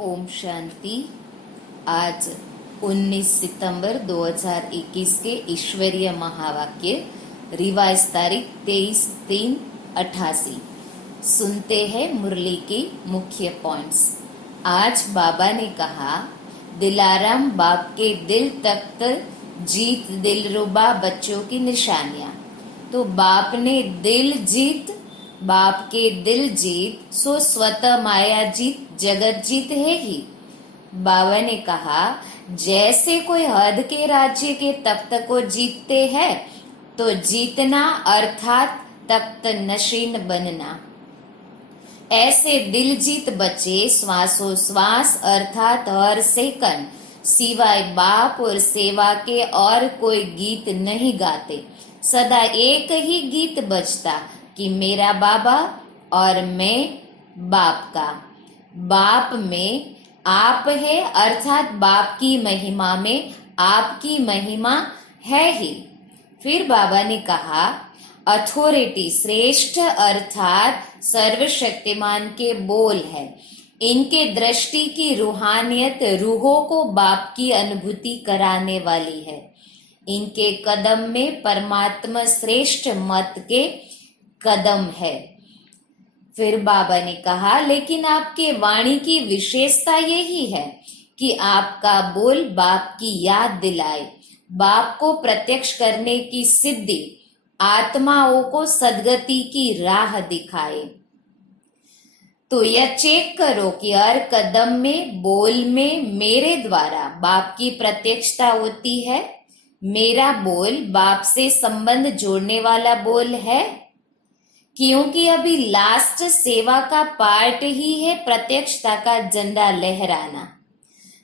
ओम शांति। आज 19 सितंबर 2021 के ईश्वरीय महावाक्य, रिवाइज तारीख 23/3/88। सुनते हैं मुरली की मुख्य पॉइंट्स। आज बाबा ने कहा, दिलाराम बाप के दिल तख्त जीत दिलरुबा बच्चों की निशानियां। तो बाप ने दिल जीत, बाप के दिल जीत, सो स्वतः माया जीत जगत जीत है ही। बाबा ने कहा, जैसे कोई हद के राज्य के तख्त को जीतते हैं, तो जीतना अर्थात तख्त नशीन बनना। ऐसे दिल जीत बच्चे श्वासोश्वास अर्थात हर सेकंड सिवाय बाप और सेवा के और कोई गीत नहीं गाते। सदा एक ही गीत बजता कि मेरा बाबा और मैं बाप का। बाप में आप है अर्थात बाप की महिमा में आपकी महिमा है ही। फिर बाबा ने कहा, अथॉरिटी श्रेष्ठ अर्थात सर्वशक्तिमान के बोल है। इनके दृष्टि की रूहानियत रूहों को बाप की अनुभूति कराने वाली है। इनके कदम में परमात्मा श्रेष्ठ मत के कदम है। फिर बाबा ने कहा, लेकिन आपके वाणी की विशेषता यही है कि आपका बोल बाप की याद दिलाए, बाप को प्रत्यक्ष करने की सिद्धि, आत्माओं को सदगति की राह दिखाए। तो यह चेक करो कि हर कदम में बोल में मेरे द्वारा बाप की प्रत्यक्षता होती है। मेरा बोल बाप से संबंध जोड़ने वाला बोल है, क्योंकि अभी लास्ट सेवा का पार्ट ही है प्रत्यक्षता का झंडा लहराना।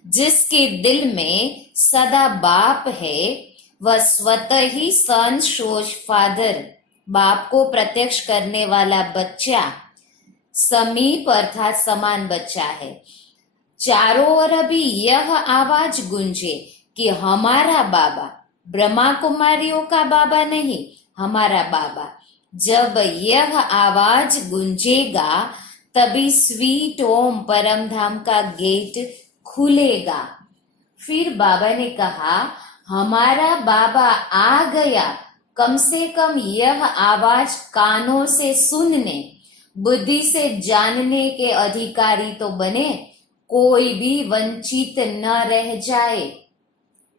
जिसके दिल में सदा बाप है, वह स्वतः ही सन शोज फादर बाप को प्रत्यक्ष करने वाला बच्चा, समीप अर्थात समान बच्चा है। चारों ओर अभी यह आवाज गूंजे कि हमारा बाबा, ब्रह्मा कुमारियों का बाबा नहीं, हमारा बाबा। जब यह आवाज गूंजेगा तभी स्वीट ओम परम धाम का गेट खुलेगा। फिर बाबा ने कहा, हमारा बाबा आ गया। कम से कम यह आवाज कानों से सुनने, बुद्धि से जानने के अधिकारी तो बने, कोई भी वंचित न रह जाए।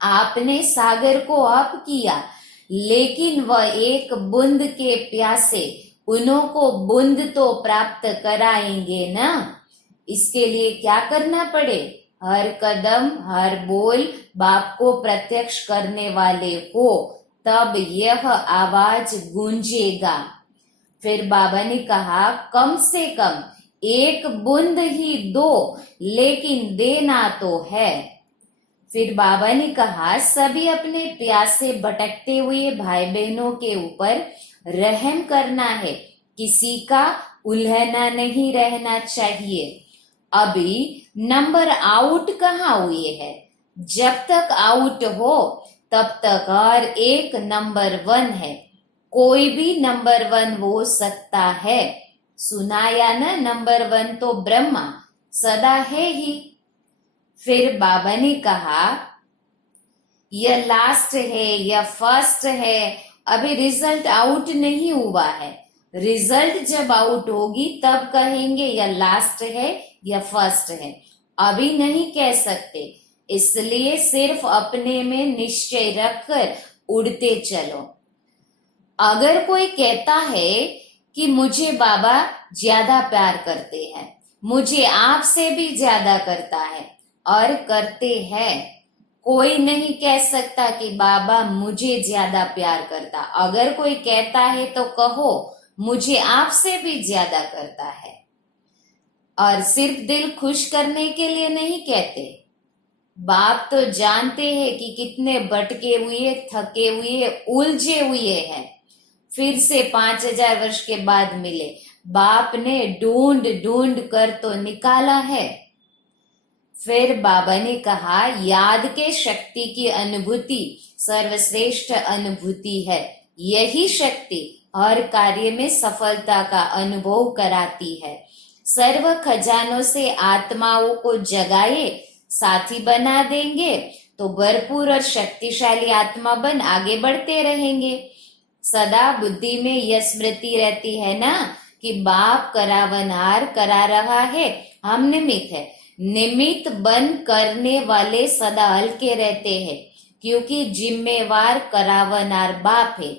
आपने सागर को अप किया, लेकिन वह एक बूंद के प्यासे, उन्हों को बूंद तो प्राप्त कराएंगे ना। इसके लिए क्या करना पड़े? हर कदम हर बोल बाप को प्रत्यक्ष करने वाले हो, तब यह आवाज गूंजेगा। फिर बाबा ने कहा, कम से कम एक बूंद ही दो, लेकिन देना तो है। फिर बाबा ने कहा, सभी अपने प्यासे भटकते हुए भाई बहनों के ऊपर रहम करना है, किसी का उल्हना नहीं रहना चाहिए। अभी नंबर आउट कहाँ हुए है? जब तक आउट हो तब तक हर एक नंबर 1 है। कोई भी नंबर 1 हो सकता है। सुनाया ना, नंबर 1 तो ब्रह्मा सदा है ही। फिर बाबा ने कहा, यह लास्ट है, यह फर्स्ट है, अभी रिजल्ट आउट नहीं हुआ है। रिजल्ट जब आउट होगी तब कहेंगे यह लास्ट है या फर्स्ट है। अभी नहीं कह सकते, इसलिए सिर्फ अपने में निश्चय रखकर उड़ते चलो। अगर कोई कहता है कि मुझे बाबा ज्यादा प्यार करते हैं, मुझे आपसे भी ज्यादा करता है, और करते हैं, कोई नहीं कह सकता कि बाबा मुझे ज्यादा प्यार करता। अगर कोई कहता है तो कहो मुझे आपसे भी ज्यादा करता है। और सिर्फ दिल खुश करने के लिए नहीं कहते। बाप तो जानते हैं कि कितने भटके हुए, थके हुए, उलझे हुए हैं। फिर से 5000 वर्ष के बाद मिले। बाप ने ढूंढ ढूंढ कर तो निकाला है। फिर बाबा ने कहा, याद के शक्ति की अनुभूति सर्वश्रेष्ठ अनुभूति है। यही शक्ति हर कार्य में सफलता का अनुभव कराती है। सर्व खजानों से आत्माओं को जगाए साथी बना देंगे तो भरपूर और शक्तिशाली आत्मा बन आगे बढ़ते रहेंगे। सदा बुद्धि में यह स्मृति रहती है ना कि बाप करावनहार करा रहा है, हम निमित्त है। निमित्त बन करने वाले सदा हल्के रहते हैं क्योंकि जिम्मेवार करावनहार बाप है।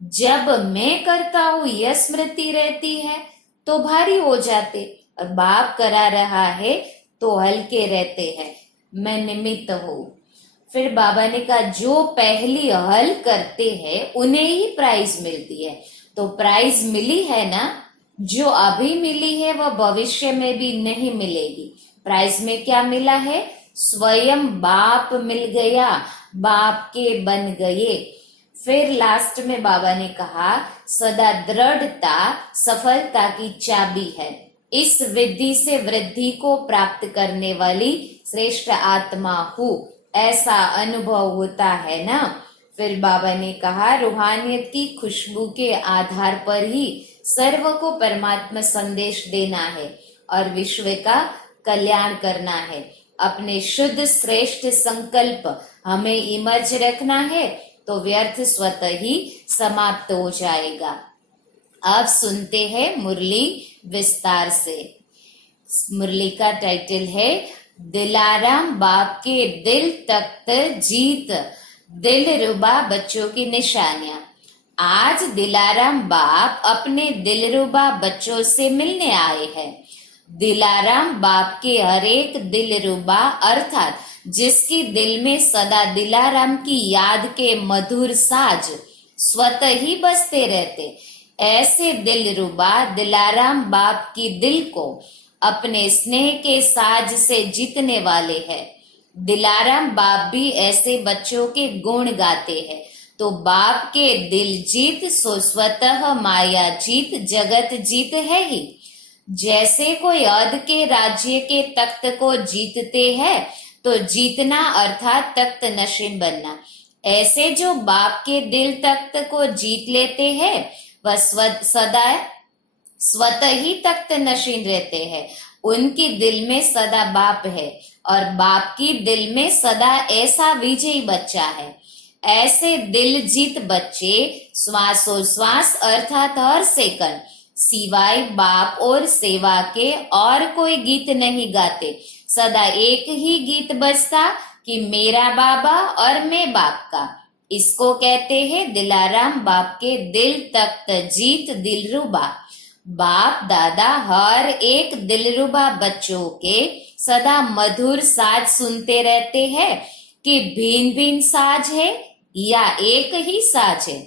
जब मैं करता हूं यह स्मृति रहती है तो भारी हो जाते, और बाप करा रहा है तो हल्के रहते हैं। मैं निमित्त हूं। फिर बाबा ने कहा जो पहली हल करते हैं उन्हें ही प्राइज मिलती है। तो प्राइज मिली है ना, जो अभी मिली है वह भविष्य में भी नहीं मिलेगी। प्राइज में क्या मिला है? स्वयं बाप मिल गया, बाप के बन गए। फिर लास्ट में बाबा ने कहा सदा दृढ़ता सफलता की चाबी है। इस विधि से वृद्धि को प्राप्त करने वाली श्रेष्ठ आत्मा हूँ, ऐसा अनुभव होता है ना। फिर बाबा ने कहा रूहानियत की खुशबू के आधार पर ही सर्व को परमात्मा संदेश देना है और विश्व का कल्याण करना है। अपने शुद्ध श्रेष्ठ संकल्प हमें इमर्ज रखना है तो व्यर्थ स्वतः ही समाप्त हो जाएगा। अब सुनते हैं मुरली विस्तार से। मुरली का टाइटल है दिलाराम बाप के दिल तख्त जीत, दिल रुबा बच्चों की निशानियां। आज दिलाराम बाप अपने दिलरुबा बच्चों से मिलने आए हैं। दिलाराम बाप के हर एक दिलरुबा अर्थात जिसकी दिल में सदा दिलाराम की याद के मधुर साज स्वतः ही बजते रहते, ऐसे दिलरुबा दिलाराम बाप की दिल को अपने स्नेह के साज से जीतने वाले हैं। दिलाराम बाप भी ऐसे बच्चों के गुण गाते हैं। तो बाप के दिल जीत सो स्वतः माया जीत, जगत जीत है ही। जैसे कोई अध के राज्य के तख्त को जीतते हैं तो जीतना अर्थात तख्त नशीन बनना, ऐसे जो बाप के दिल तख्त को जीत लेते हैं वह सदा स्वतः ही तख्त नशीन रहते हैं। उनकी दिल में सदा बाप है और बाप की दिल में सदा ऐसा विजयी बच्चा है। ऐसे दिल जीत बच्चे श्वासोश्वास अर्थात हर सेकंड सिवाय बाप और सेवा के और कोई गीत नहीं गाते। सदा एक ही गीत बजता कि मेरा बाबा और मैं बाप का। इसको कहते हैं दिलाराम बाप के दिल तख्त जीत दिलरुबा। बाप दादा हर एक दिलरुबा बच्चों के सदा मधुर साज सुनते रहते हैं कि भिन्न भिन्न साज है या एक ही साज है।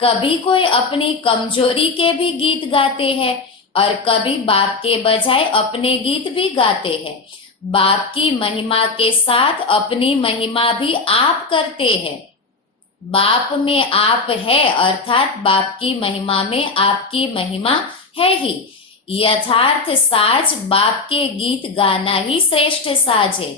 कभी कोई अपनी कमजोरी के भी गीत गाते हैं और कभी बाप के बजाय अपने गीत भी गाते हैं। बाप की महिमा के साथ अपनी महिमा भी आप करते हैं। बाप में आप है अर्थात बाप की महिमा में आपकी महिमा है ही। यथार्थ साज बाप के गीत गाना ही श्रेष्ठ साज है।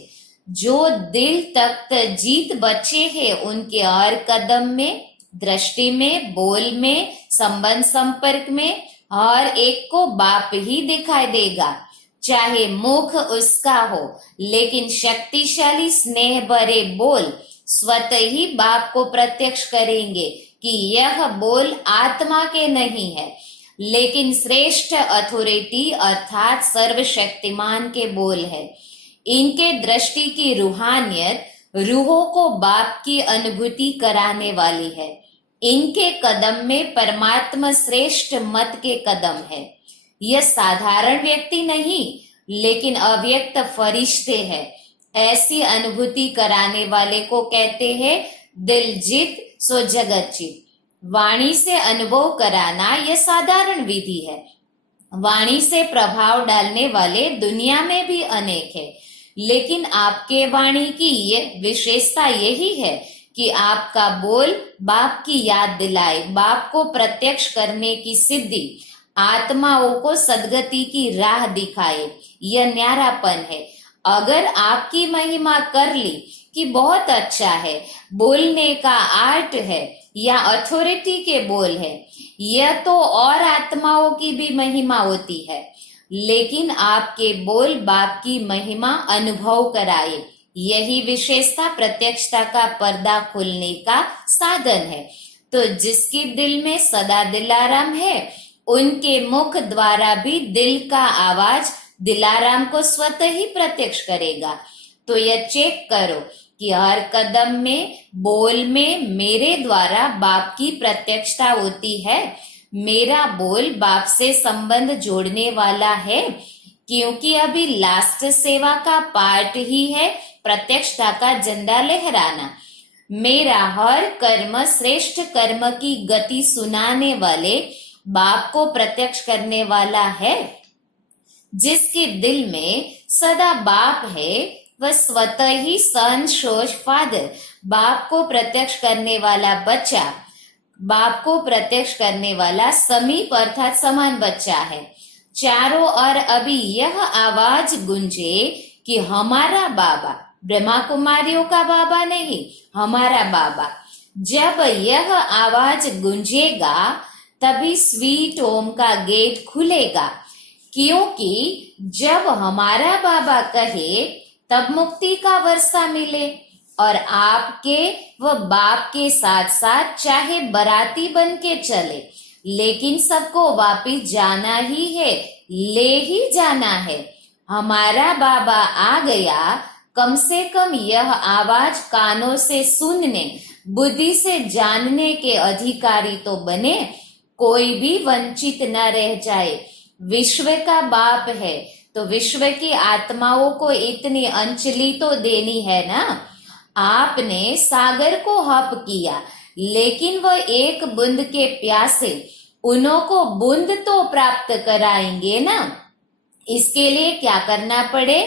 जो दिल तख्त जीत बच्चे हैं उनके और कदम में, दृष्टि में, बोल में, संबंध संपर्क में हर एक को बाप ही दिखाई देगा। चाहे मुख उसका हो लेकिन शक्तिशाली स्नेह भरे बोल स्वतः ही बाप को प्रत्यक्ष करेंगे कि यह बोल आत्मा के नहीं है लेकिन श्रेष्ठ अथॉरिटी अर्थात सर्वशक्तिमान के बोल है। इनके दृष्टि की रूहानियत रूहों को बाप की अनुभूति कराने वाली है। इनके कदम में परमात्मा श्रेष्ठ मत के कदम है। यह साधारण व्यक्ति नहीं लेकिन अव्यक्त फरिश्ते हैं। ऐसी अनुभूति कराने वाले को कहते हैं दिल जीत सो जगत जीत। वाणी से अनुभव कराना यह साधारण विधि है। वाणी से प्रभाव डालने वाले दुनिया में भी अनेक है लेकिन आपके वाणी की ये विशेषता यही है कि आपका बोल बाप की याद दिलाए, बाप को प्रत्यक्ष करने की सिद्धि, आत्माओं को सदगति की राह दिखाए। यह न्यारापन है। अगर आपकी महिमा कर ली कि बहुत अच्छा है, बोलने का आर्ट है या अथॉरिटी के बोल है, यह तो और आत्माओं की भी महिमा होती है। लेकिन आपके बोल बाप की महिमा अनुभव कराए। यही विशेषता प्रत्यक्षता का पर्दा खोलने का साधन है। तो जिसके दिल में सदा दिलाराम है, उनके मुख द्वारा भी दिल का आवाज दिलाराम को स्वतः ही प्रत्यक्ष करेगा। तो यह चेक करो कि हर कदम में, बोल में मेरे द्वारा बाप की प्रत्यक्षता होती है। मेरा बोल बाप से संबंध जोड़ने वाला है, क्योंकि अभी लास्ट सेवा का पार्ट ही है प्रत्यक्षता का झंडा लहराना। मेरा हर कर्म श्रेष्ठ कर्म की गति सुनाने वाले बाप को प्रत्यक्ष करने वाला है। जिसके दिल में सदा बाप है, वह स्वतः ही सन शोष फादर, बाप को प्रत्यक्ष करने वाला बच्चा, बाप को प्रत्यक्ष करने वाला समीप अर्थात समान बच्चा है। चारों ओर अभी यह आवाज गूंजे कि हमारा बाबा, ब्रह्मा कुमारियों का बाबा नहीं, हमारा बाबा। जब यह आवाज गूंजेगा तभी स्वीट ओम का गेट खुलेगा, क्योंकि जब हमारा बाबा कहे तब मुक्ति का वर्षा मिले। और आपके व बाप के साथ साथ चाहे बराती बन के चले, लेकिन सबको वापिस जाना ही है, ले ही जाना है। हमारा बाबा आ गया, कम से कम यह आवाज कानों से सुनने, बुद्धि से जानने के अधिकारी तो बने, कोई भी वंचित न रह जाए। विश्व का बाप है तो विश्व की आत्माओं को इतनी अंजलि तो देनी है ना। आपने सागर को हप किया, लेकिन वह एक बूंद के प्यासे, उन्हों को बूंद तो प्राप्त कराएंगे ना। इसके लिए क्या करना पड़े?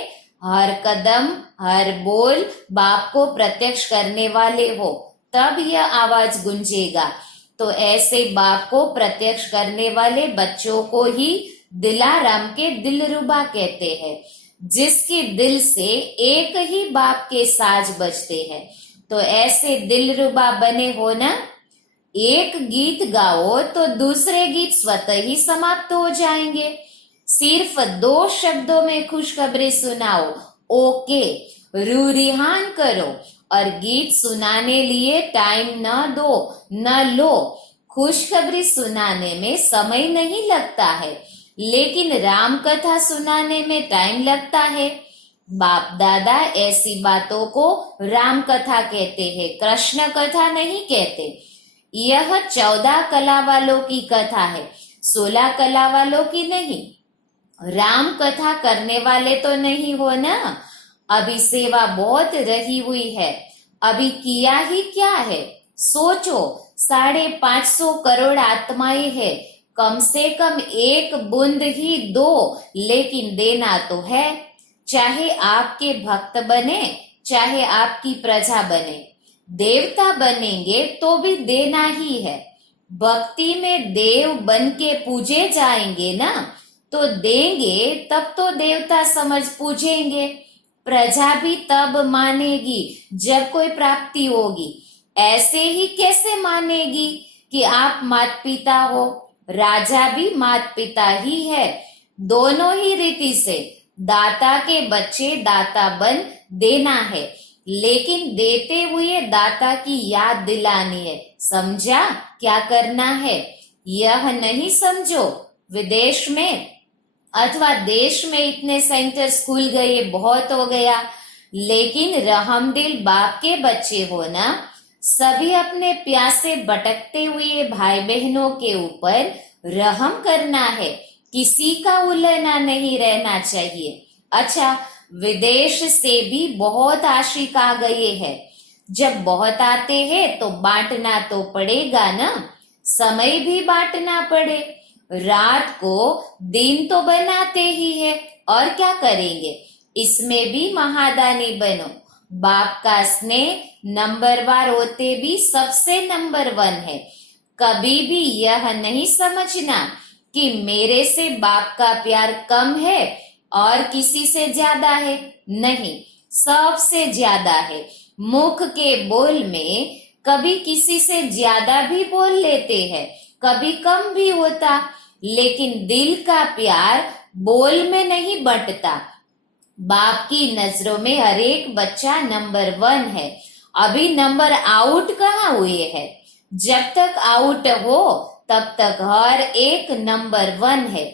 हर कदम, हर बोल बाप को प्रत्यक्ष करने वाले हो, तब यह आवाज गूंजेगा। तो ऐसे बाप को प्रत्यक्ष करने वाले बच्चों को ही दिलाराम के दिलरुबा कहते हैं, जिसके दिल से एक ही बाप के साज बजते हैं। तो ऐसे दिलरुबा बने हो ना। एक गीत गाओ तो दूसरे गीत स्वतः ही समाप्त हो जाएंगे। सिर्फ 2 शब्दों में खुशखबरी सुनाओ, ओके, रूरिहान करो, और गीत सुनाने लिए टाइम न दो, न लो। खुशखबरी सुनाने में समय नहीं लगता है, लेकिन राम कथा सुनाने में टाइम लगता है। बाप दादा ऐसी बातों को राम कथा कहते हैं, कृष्ण कथा नहीं कहते। यह 14 कला वालों की कथा है, 16 कला वालों की नहीं। राम कथा करने वाले तो नहीं हो ना। अभी सेवा बहुत रही हुई है, अभी किया ही क्या है? सोचो, 550 करोड़ आत्माएं है, कम से कम एक बूंद ही दो, लेकिन देना तो है। चाहे आपके भक्त बने, चाहे आपकी प्रजा बने, देवता बनेंगे तो भी देना ही है। भक्ति में देव बन के पूजे जाएंगे ना, तो देंगे तब तो देवता समझ पूजेंगे। प्रजा भी तब मानेगी जब कोई प्राप्ति होगी। ऐसे ही कैसे मानेगी कि आप माता पिता हो? राजा भी माता पिता ही है। दोनों ही रीति से दाता के बच्चे दाता बन देना है, लेकिन देते हुए दाता की याद दिलानी है। समझा क्या करना है? यह नहीं समझो विदेश में अथवा देश में इतने सेंटर स्कूल गए, बहुत हो गया, लेकिन रहमदिल बाप के बच्चे हो ना। सभी अपने प्यासे भटकते हुए भाई बहनों के ऊपर रहम करना है, किसी का उलझना नहीं रहना चाहिए। अच्छा, विदेश से भी बहुत आशिक आ गए हैं। जब बहुत आते हैं तो बांटना तो पड़ेगा ना, समय भी बांटना पड़े। रात को दिन तो बनाते ही है, और क्या करेंगे? इसमें भी महादानी बनो। बाप का स्नेह नंबरवार होते भी सबसे नंबर 1 है। कभी भी यह नहीं समझना कि मेरे से बाप का प्यार कम है और किसी से ज्यादा है। नहीं, सबसे ज्यादा है। मुख के बोल में कभी किसी से ज्यादा भी बोल लेते हैं, कभी कम भी होता, लेकिन दिल का प्यार बोल में नहीं बंटता। बाप की नजरों में हर एक बच्चा नंबर 1 है। अभी नंबर आउट कहाँ हुए हैं? जब तक आउट हो तब तक हर एक नंबर 1 है।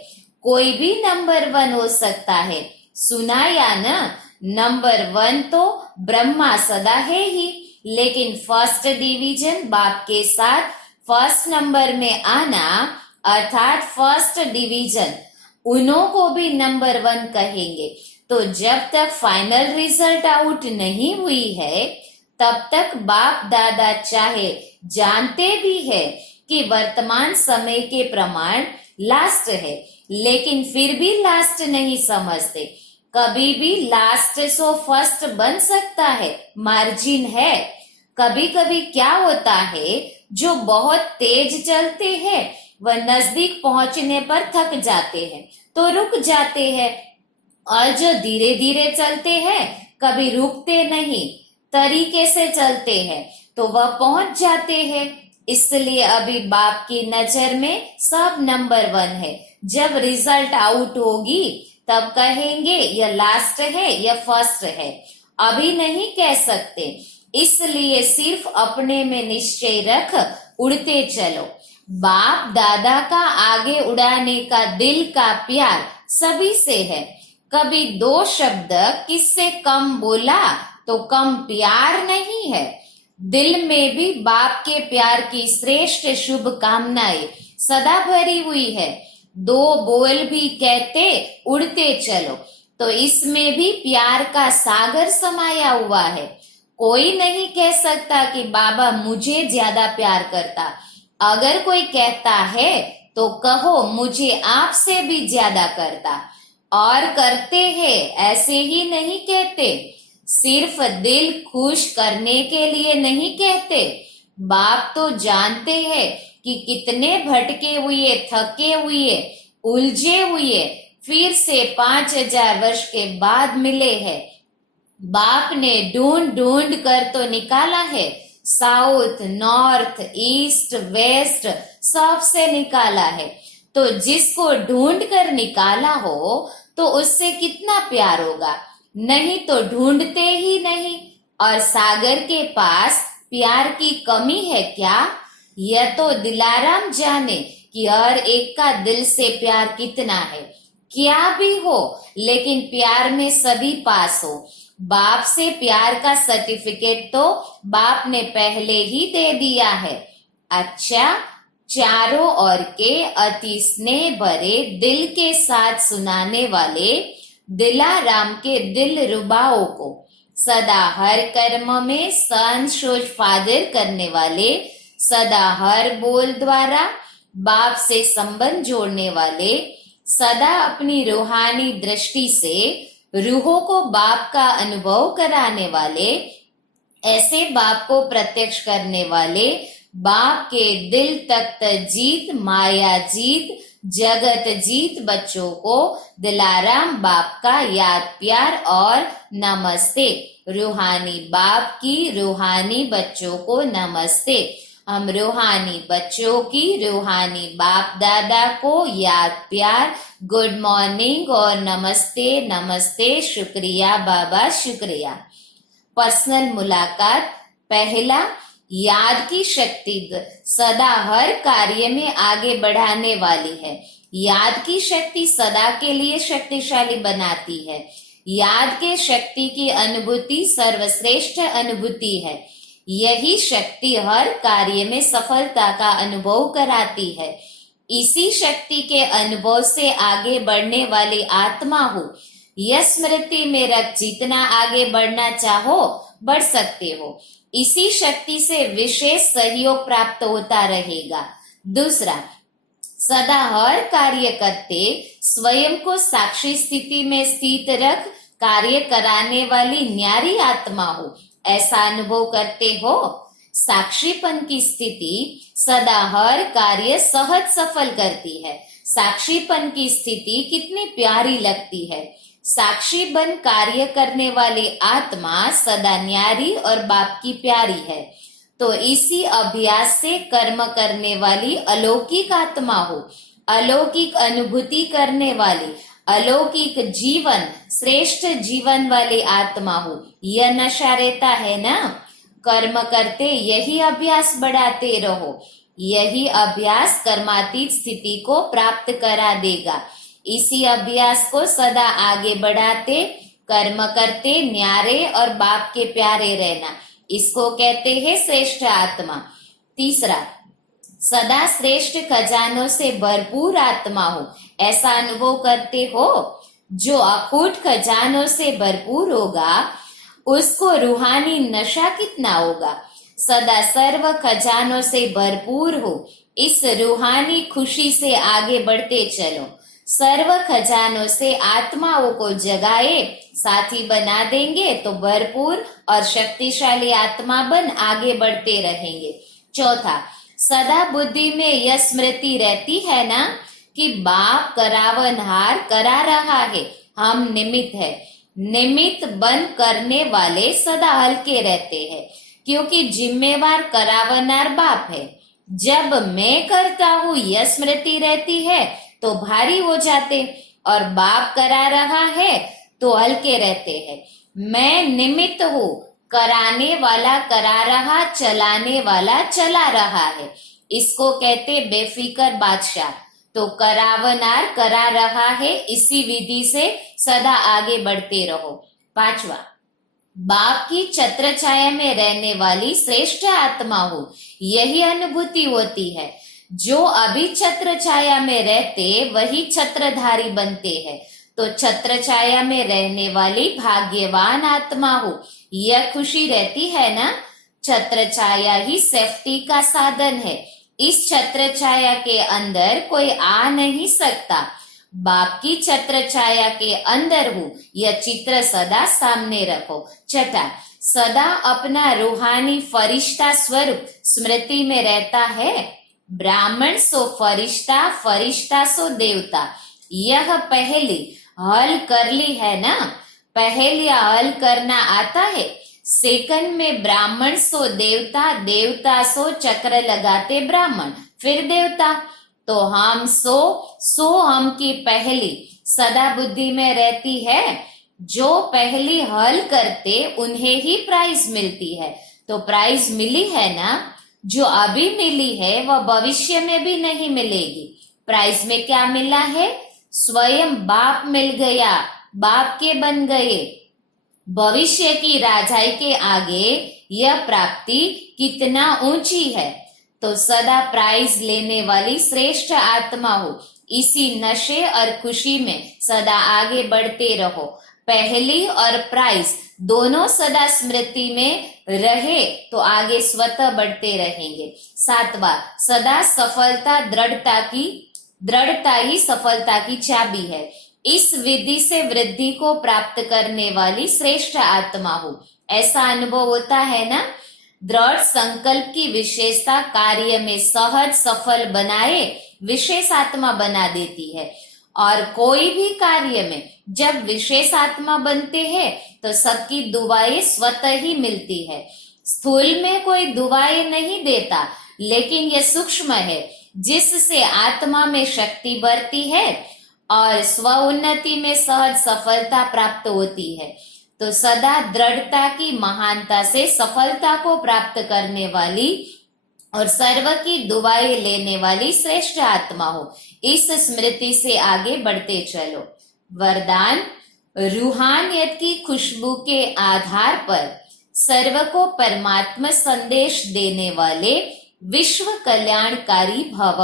कोई भी नंबर 1 हो सकता है। सुना या न? नंबर 1 तो ब्रह्मा सदा है ही, लेकिन फर्स्ट डिवीजन बाप के साथ फर्स्ट नंबर में आना अर्थात फर्स्ट डिवीजन, उन्हों को भी नंबर 1 कहेंगे। तो जब तक फाइनल रिजल्ट आउट नहीं हुई है तब तक बाप दादा चाहे जानते भी है कि वर्तमान समय के प्रमाण लास्ट है, लेकिन फिर भी लास्ट नहीं समझते। कभी भी लास्ट सो फर्स्ट बन सकता है, मार्जिन है। कभी कभी क्या होता है, जो बहुत तेज चलते हैं वह नजदीक पहुंचने पर थक जाते हैं तो रुक जाते हैं, और जो धीरे धीरे चलते हैं कभी रुकते नहीं, तरीके से चलते हैं तो वह पहुंच जाते हैं। इसलिए अभी बाप की नजर में सब नंबर 1 है। जब रिजल्ट आउट होगी तब कहेंगे यह लास्ट है या फर्स्ट है, अभी नहीं कह सकते। इसलिए सिर्फ अपने में निश्चय रख उड़ते चलो। बाप दादा का आगे उड़ाने का दिल का प्यार सभी से है। कभी 2 शब्द किससे कम बोला तो कम प्यार नहीं है। दिल में भी बाप के प्यार की श्रेष्ठ शुभकामनाएं सदा भरी हुई है। 2 बोल भी कहते उड़ते चलो, तो इसमें भी प्यार का सागर समाया हुआ है। कोई नहीं कह सकता कि बाबा मुझे ज्यादा प्यार करता। अगर कोई कहता है तो कहो मुझे आपसे भी ज्यादा करता, और करते हैं, ऐसे ही नहीं कहते। सिर्फ दिल खुश करने के लिए नहीं कहते। बाप तो जानते हैं कि कितने भटके हुए, थके हुए, उलझे हुए फिर से 5000 वर्ष के बाद मिले हैं। बाप ने ढूंढ ढूंढ कर तो निकाला है, साउथ नॉर्थ ईस्ट वेस्ट सबसे निकाला है। तो जिसको ढूंढ कर निकाला हो तो उससे कितना प्यार होगा? नहीं तो ढूंढते ही नहीं। और सागर के पास प्यार की कमी है क्या? यह तो दिलाराम जाने कि हर एक का दिल से प्यार कितना है। क्या भी हो, लेकिन प्यार में सभी पास हो। बाप से प्यार का सर्टिफिकेट तो बाप ने पहले ही दे दिया है। अच्छा, चारों ओर के अति स्नेह भरे दिल के साथ सुनाने वाले दिलाराम के दिल रुबाओं को सदा हर कर्म में संशोष फादर करने वाले, सदा हर बोल द्वारा बाप से संबंध जोड़ने वाले, सदा अपनी रूहानी दृष्टि से रूहों को बाप का अनुभव कराने वाले, ऐसे बाप को प्रत्यक्ष करने वाले, बाप के दिल तख्त जीत, माया जीत, जगत जीत बच्चों को दिलाराम बाप का याद प्यार और नमस्ते। रूहानी बाप की रूहानी बच्चों को नमस्ते। हम रूहानी बच्चों की रूहानी बाप दादा को याद प्यार, गुड मॉर्निंग और नमस्ते नमस्ते, शुक्रिया बाबा शुक्रिया। पर्सनल मुलाकात। पहला, याद की शक्ति सदा हर कार्य में आगे बढ़ाने वाली है। याद की शक्ति सदा के लिए शक्तिशाली बनाती है। याद के शक्ति की अनुभूति सर्वश्रेष्ठ अनुभूति है। यही शक्ति हर कार्य में सफलता का अनुभव कराती है। इसी शक्ति के अनुभव से आगे बढ़ने वाली आत्मा हो। यह स्मृति में रख जितना आगे बढ़ना चाहो बढ़ सकते हो। इसी शक्ति से विशेष सहयोग प्राप्त होता रहेगा। दूसरा, सदा हर कार्य करते स्वयं को साक्षी स्थिति में स्थित रख कार्य कराने वाली न्यारी आत्मा हो, ऐसा अनुभव करते हो। साक्षीपन की स्थिति सदा हर कार्य सहज सफल करती है। साक्षीपन की स्थिति कितनी प्यारी लगती है। साक्षी बन कार्य करने वाली आत्मा सदा न्यारी और बाप की प्यारी है। तो इसी अभ्यास से कर्म करने वाली अलौकिक आत्मा हो, अलौकिक अनुभूति करने वाली, अलौकिक जीवन, श्रेष्ठ जीवन वाली आत्मा हूं, यह नशा रहता है ना। कर्म करते यही अभ्यास बढ़ाते रहो, यही अभ्यास कर्मातीत स्थिति को प्राप्त करा देगा। इसी अभ्यास को सदा आगे बढ़ाते, कर्म करते न्यारे और बाप के प्यारे रहना, इसको कहते हैं श्रेष्ठ आत्मा। तीसरा, सदा श्रेष्ठ खजानों से भरपूर आत्मा हो, ऐसा अनुभव करते हो। जो अखूट खजानों से भरपूर होगा उसको रूहानी नशा कितना होगा। सदा सर्व खजानों से भरपूर हो, इस रूहानी खुशी से आगे बढ़ते चलो। सर्व खजानों से आत्माओं को जगाए साथी बना देंगे तो भरपूर और शक्तिशाली आत्मा बन आगे बढ़ते रहेंगे। चौथा, सदा बुद्धि में यह स्मृति रहती है ना कि बाप करावनहार करा रहा है, हम निमित्त है। निमित्त बन करने वाले सदा हल्के रहते हैं, क्योंकि जिम्मेवार करावनहार बाप है। जब मैं करता हूँ यह स्मृति रहती है तो भारी हो जाते, और बाप करा रहा है तो हल्के रहते हैं। मैं निमित्त हूँ, कराने वाला करा रहा, चलाने वाला चला रहा है, इसको कहते बेफिक्र बादशाह। तो करावनार करा रहा है, इसी विधि से सदा आगे बढ़ते रहो। पांचवा, बाप की छत्र छाया में रहने वाली श्रेष्ठ आत्मा हो, यही अनुभूति होती है। जो अभी छत्र छाया में रहते वही छत्रधारी बनते हैं, तो छत्र छाया में रहने वाली भाग्यवान आत्मा हो, यह खुशी रहती है ना। छत्र छाया ही सेफ्टी का साधन है, इस छत्र छाया के अंदर कोई आ नहीं सकता। बाप की छत्र छाया के अंदर हूँ, यह चित्र सदा सामने रखो। छठा, सदा अपना रूहानी फरिश्ता स्वरूप स्मृति में रहता है। ब्राह्मण सो फरिश्ता, फरिश्ता सो देवता, यह पहली हल कर ली है ना। पहली हल करना आता है, सेकंड में ब्राह्मण सो देवता, देवता सो चक्र लगाते ब्राह्मण, फिर देवता। तो हम सो हम की पहली सदा बुद्धि में रहती है। जो पहली हल करते उन्हें ही प्राइज मिलती है, तो प्राइज मिली है ना। जो अभी मिली है वह भविष्य में भी नहीं मिलेगी। प्राइज में क्या मिला है? स्वयं बाप मिल गया, बाप के बन गए। भविष्य की राजाई के आगे यह प्राप्ति कितना ऊंची है। तो सदा प्राइज लेने वाली श्रेष्ठ आत्मा हो, इसी नशे और खुशी में सदा आगे बढ़ते रहो। पहली और प्राइज दोनों सदा स्मृति में रहे तो आगे स्वतः बढ़ते रहेंगे। सातवां, सदा सफलता, दृढ़ता ही सफलता की चाबी है। इस विधि से वृद्धि को प्राप्त करने वाली श्रेष्ठ आत्मा हो, ऐसा अनुभव होता है ना। दृढ़ संकल्प की विशेषता कार्य में सहज सफल बनाए विशेष आत्मा बना देती है। और कोई भी कार्य में जब विशेष आत्मा बनते हैं तो सबकी दुआएं स्वतः ही मिलती है। स्थूल में कोई दुआएं नहीं देता, लेकिन यह सूक्ष्म है जिससे आत्मा में शक्ति बढ़ती है और स्व उन्नति में सहज सफलता प्राप्त होती है। तो सदा दृढ़ता की महानता से सफलता को प्राप्त करने वाली और सर्व की दुआएं लेने वाली श्रेष्ठ आत्मा हो, इस स्मृति से आगे बढ़ते चलो। वरदान, रूहानियत की खुशबू के आधार पर सर्व को परमात्मा संदेश देने वाले विश्व कल्याणकारी भव।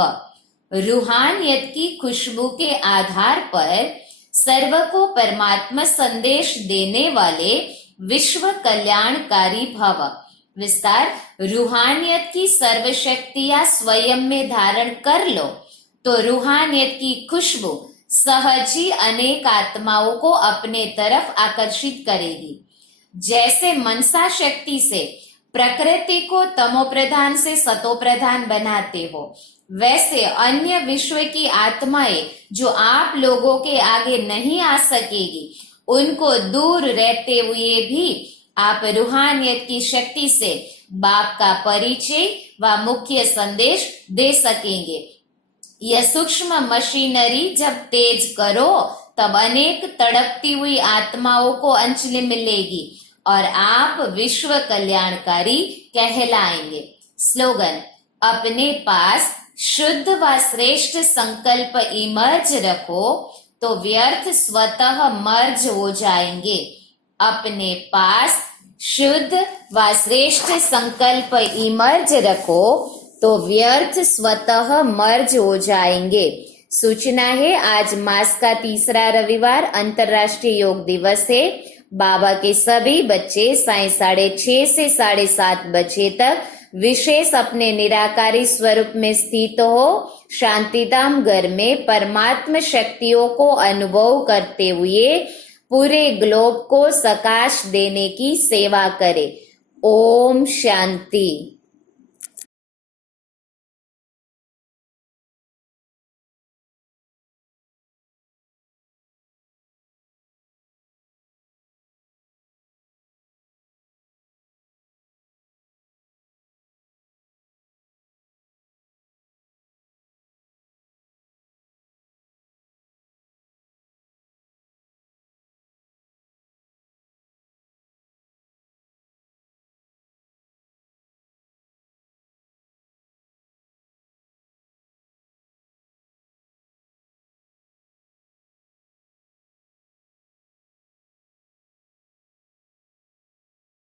रूहानियत की खुशबू के आधार पर सर्व को परमात्मा संदेश देने वाले विश्व कल्याणकारी भव। विस्तार, रूहानियत की सर्वशक्तियां स्वयं में धारण कर लो तो रूहानियत की खुशबू सहज ही अनेक आत्माओं को अपने तरफ आकर्षित करेगी। जैसे मनसा शक्ति से प्रकृति को तमोप्रधान से सतोप्रधान बनाते हो, वैसे अन्य विश्व की आत्माएं जो आप लोगों के आगे नहीं आ सकेगी, उनको दूर रहते हुए भी आप रूहानियत की शक्ति से बाप का परिचय व मुख्य संदेश दे सकेंगे। यह सूक्ष्म मशीनरी जब तेज करो तब अनेक तड़पती हुई आत्माओं को अंजलि मिलेगी और आप विश्व कल्याणकारी कहलाएंगे। स्लोगन, अपने पास शुद्ध व श्रेष्ठ संकल्प इमर्ज रखो तो व्यर्थ स्वतः मर्ज हो जाएंगे। अपने पास शुद्ध व श्रेष्ठ संकल्प इमर्ज रखो तो व्यर्थ स्वतः मर्ज हो जाएंगे। सूचना है, आज मास का तीसरा रविवार अंतर्राष्ट्रीय योग दिवस है। बाबा के सभी बच्चे साय 6:30 से 7:30 बजे तक विशेष अपने निराकारी स्वरूप में स्थित हो शांतिधाम घर में परमात्म शक्तियों को अनुभव करते हुए पूरे ग्लोब को प्रकाश देने की सेवा करे। ओम शांति।